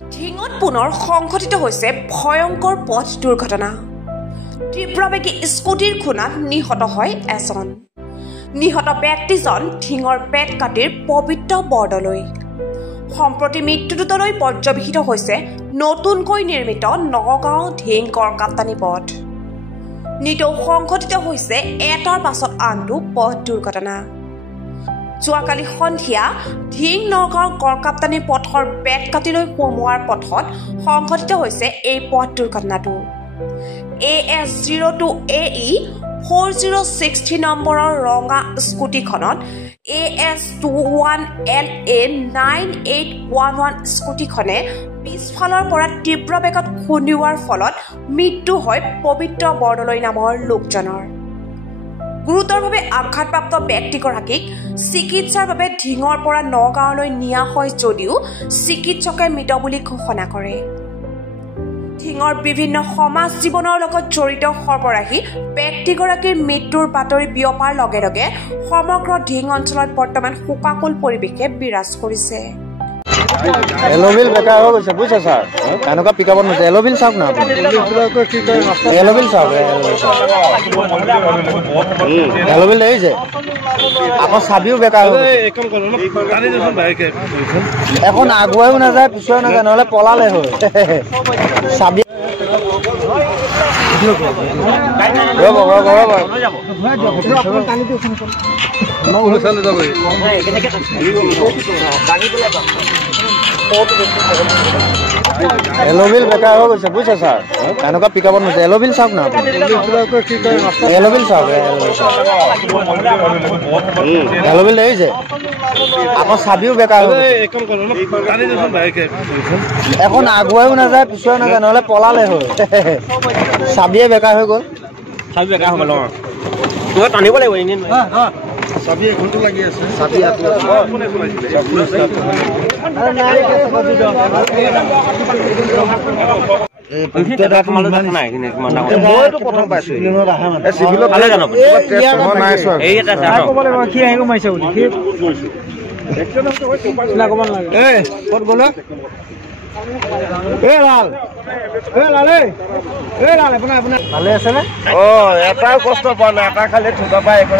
ঢিঙত পুনৰ সংঘটিত হৈছে ভয়ংকৰ পথ দুৰ্ঘটনা। তীব্ৰবেগী স্কুটিৰ খুনাত নিহত হয় এজন। নিহত ব্যক্তিজন ঢিঙৰ পেট কাটিৰ পবিত্ৰ বৰদলৈ। সম্প্ৰতি মৃত্যুদূতলৈ পৰ্যবেক্ষিত হৈছে নতুনকৈ নিৰ্মিত নগাঁও ঢিং গড়কাপ্তানি পথ। নিতৌ সংঘটিত হৈছে এটাৰ পাছত আনটো পথ দুৰ্ঘটনা। যোৱাকালি সন্ধিয়া ঢিং নগাঁও গড়কাপ্তানি পথৰ বেতকাটিলৈ সোমোৱাৰ পথত সংঘটিত হৈছে এই পথ দুৰ্ঘটনাটো। AS02AE 4063 নম্বৰৰ ৰঙা স্কুটিখনত AS21LA 9811 স্কুটিখনে পিছফালৰ পৰা তীব্ৰ বেগত খুন্দিওৱাৰ ফলত মৃত্যু হয় পবিত্ৰ বৰদলৈ নামৰ লোকজনৰ। গুৰুতৰভাৱে আঘাতপ্ৰাপ্ত ব্যক্তিগৰাকীক চিকিৎসাৰ বাবে ঢিঙৰ পৰা নগাঁৱলৈ নিয়া হয় যদিও চিকিৎসকে মৃত বুলি ঘোষণা কৰে। ঢিঙৰ বিভিন্ন সমাজ জীৱনৰ লগত জড়িত সৰ্বৰাশী ব্যক্তিগৰাকীৰ মৃত্যুৰ বাতৰি বিয়পাৰ লগে লগে সমগ্ৰ ঢিং অঞ্চলত বৰ্তমান শোকাকুল পৰিৱেশে বিৰাজ কৰিছে। এল'বিল বেকাৰ হৈ গৈছে বুজিছে ছাৰ, এনেকুৱা পিকাবত নোজে। এল'বিল চাওক না, এল'বিল চাওক, এল'বিল দেখিছে। আকৌ চাবিও বেকাৰ হৈ এখন আগুৱাইও নাযায় পিছুৱাও নাযায়, নহ'লে পলালে হয়। চাবি এল'বিল বেকাৰ হৈ গৈছে বুজিছে ছাৰ, এনেকুৱা পিকাবত নোজে। এল'বিল চাওক না, এল'বিল চাওক, এল'বিল দেখিছে। আকৌ চাবিও বেকাৰ হৈ এখন আগুৱাইও নাযায় পিছুৱাও নাযায়, নহ'লে পলালে হয়। চাবিয়ে বেকাৰ হৈ গ'ল। চাবি বেকাৰ হৈ গ'ল, টানিব লাগিব ইঞ্জিন। চাবি এখনটো লাগি আছে, চাবি ভালে আছে নে? এটাও কষ্ট পোৱা নাই, এটা খালি থুকা পাই এখন